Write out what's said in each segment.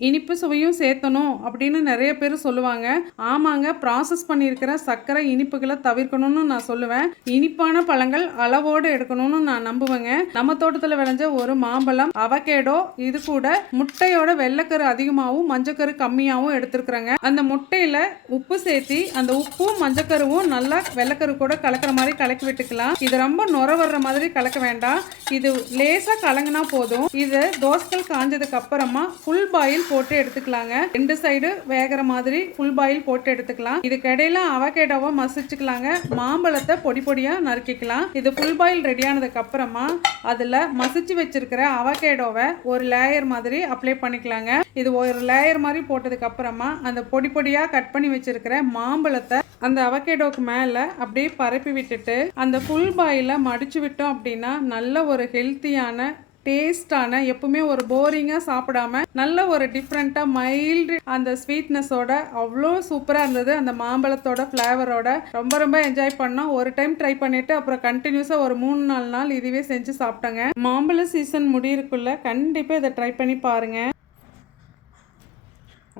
இனிப்பு சுவையும் சேர்த்தணும் அப்படின்னு நிறைய பேர் சொல்லுவாங்க. ஆமாங்க, ப்ராசஸ் பண்ணியிருக்கிற சர்க்கரை இனிப்புகளை தவிர்க்கணும்னு நான் சொல்லுவேன். இனிப்பான பழங்கள் அளவோடு எடுக்கணும்னு நான் நம்புவேங்க. நம்ம தோட்டத்தில் விளைஞ்ச ஒரு மாம்பழம், அவகேடோ, இது கூட முட்டையோட வெள்ளைக்கரு அதிகமாகவும் மஞ்சக்கரு கம்மியாகவும் எடுத்துருக்குறேங்க. அந்த முட்டையில் உப்பு சேர்த்தி அந்த உப்பும் மஞ்சக்கருவும் நல்லா வெள்ளைக்கரு கூட கலக்கிற மாதிரி கலக்கி விட்டுக்கலாம். இது ரொம்ப நுர வர்ற மாதிரி கலக்க வேண்டாம். இது லேசாக கலங்கினா போதும். இது தோசைகள் காஞ்சதுக்கு அப்புறமா ஃபுல் பாயில் போட்டு எடுத்துக்கலாங்க. 2 சைடு வேகிற மாதிரி ஃபுல் பாயில் போட்டு எடுத்துக்கலாம். இதுக்கு இடையில அவகேடோவை மசிச்சுக்கலாங்க. மாம்பழத்தை பொடி பொடியா நறுக்கிக்கலாம். இது ஃபுல் பாயில் ரெடியானதுக்கு அப்புறமா அதுல மசிச்சு வச்சிருக்கிற அவகேடோவை ஒரு லேயர் மாதிரி அப்ளை பண்ணிக்கலாங்க. இது ஒரு லேயர் மாதிரி போட்டதுக்கு அப்புறமா அந்த பொடி பொடியா கட் பண்ணி வச்சிருக்கிற மாம்பழத்தை அந்த அவகேடோக்கு மேல அப்படியே பரப்பி விட்டுட்டு அந்த ஃபுல் பாயில மடிச்சு விட்டோம் அப்படின்னா நல்ல ஒரு ஹெல்த்தியான டேஸ்டான, எப்பவுமே ஒரு போரிங்காக சாப்பிடாம நல்ல ஒரு டிஃப்ரெண்ட்டாக மைல்டு அந்த ஸ்வீட்னஸோட அவ்வளோ சூப்பராக இருந்தது. அந்த மாம்பழத்தோட ஃப்ளேவரோட ரொம்ப ரொம்ப என்ஜாய் பண்ணோம். ஒரு டைம் ட்ரை பண்ணிவிட்டு அப்புறம் கண்டினியூஸாக ஒரு 3-4 நாள் இதுவே செஞ்சு சாப்பிட்டேங்க. மாம்பழ சீசன் முடியிருக்குள்ள கண்டிப்பாக இதை ட்ரை பண்ணி பாருங்கள்.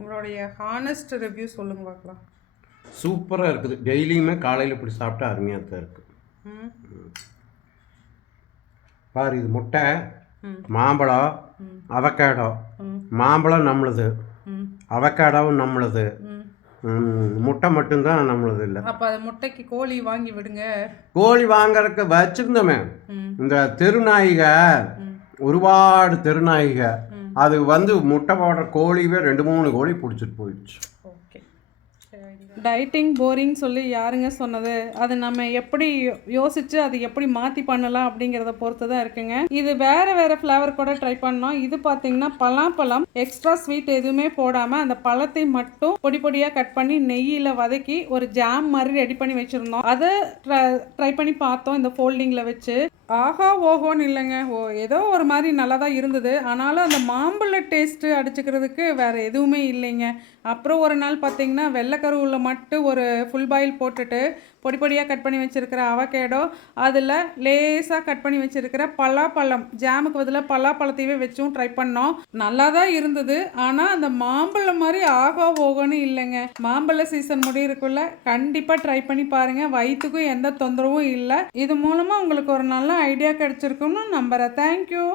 உங்களுடைய ஹானஸ்ட் ரிவ்யூ சொல்லுங்க பார்க்கலாம். சூப்பராக இருக்குது. டெய்லியுமே காலையில் இப்படி சாப்பிட்டா அருமையாக தான் இருக்குது. பாரு, இது முட்டை, மாம்பழம், அவகேடோ. மாம்பழம் நம்மளுது, அவகேடோவும் நம்மளுது, முட்டை மட்டும்தான் நம்மளுது இல்லை. அப்போ அது முட்டைக்கு கோழி வாங்கி விடுங்க. கோழி வாங்கறதுக்கு வச்சிருந்தோமே, இந்த தெருநாயிக, ஒருபாடு தெருநாயிக, அது வந்து முட்டை போடுற கோழிவே 2-3 கோழி பிடிச்சிட்டு போயிடுச்சு. டைட்டிங் போரிங் சொல்லி யாருங்க சொன்னது? அது நம்ம எப்படி யோசிச்சு அது எப்படி மாற்றி பண்ணலாம் அப்படிங்கிறத பொறுத்து தான் இருக்குங்க. இது வேறு வேறு ஃப்ளேவர் கூட ட்ரை பண்ணோம். இது பார்த்தீங்கன்னா பலாப்பழம், எக்ஸ்ட்ரா ஸ்வீட் எதுவுமே போடாமல் அந்த பழத்தை மட்டும் பொடி பொடியாக கட் பண்ணி நெய்யில் வதக்கி ஒரு ஜாம் மாதிரி ரெடி பண்ணி வச்சுருந்தோம். அதை ட்ரை பண்ணி பார்த்தோம் இந்த ஃபோல்டிங்கில் வச்சு. ஆஹா ஓஹோன்னு இல்லைங்க. ஏதோ ஒரு மாதிரி நல்லா தான் இருந்தது. ஆனாலும் அந்த மாம்பழ டேஸ்ட்டு அடிச்சுக்கிறதுக்கு வேறு எதுவுமே இல்லைங்க. அப்புறம் ஒரு நாள் பார்த்தீங்கன்னா வெள்ளைக்கருவில் மட்டும் ஒரு ஃபுல் பாயில் போட்டுட்டு பொடி பொடியாக கட் பண்ணி வச்சுருக்கிற அவகேடோ, அதில் லேசாக கட் பண்ணி வச்சுருக்கிற பலாப்பழம், ஜாமுக்கு பதிலாக பலாப்பழத்தையே வச்சும் ட்ரை பண்ணோம். நல்லா தான் இருந்தது. ஆனால் அந்த மாம்பழம் மாதிரி ஆகா ஓகோன்னு இல்லைங்க. மாம்பழ சீசன் முடியிருக்குள்ள கண்டிப்பாக ட்ரை பண்ணி பாருங்கள். வயிற்றுக்கும் எந்த தொந்தரவும் இல்லை. இது மூலமாக உங்களுக்கு ஒரு நல்ல ஐடியா கிடச்சிருக்குன்னு நம்புகிறேன். தேங்க்யூ.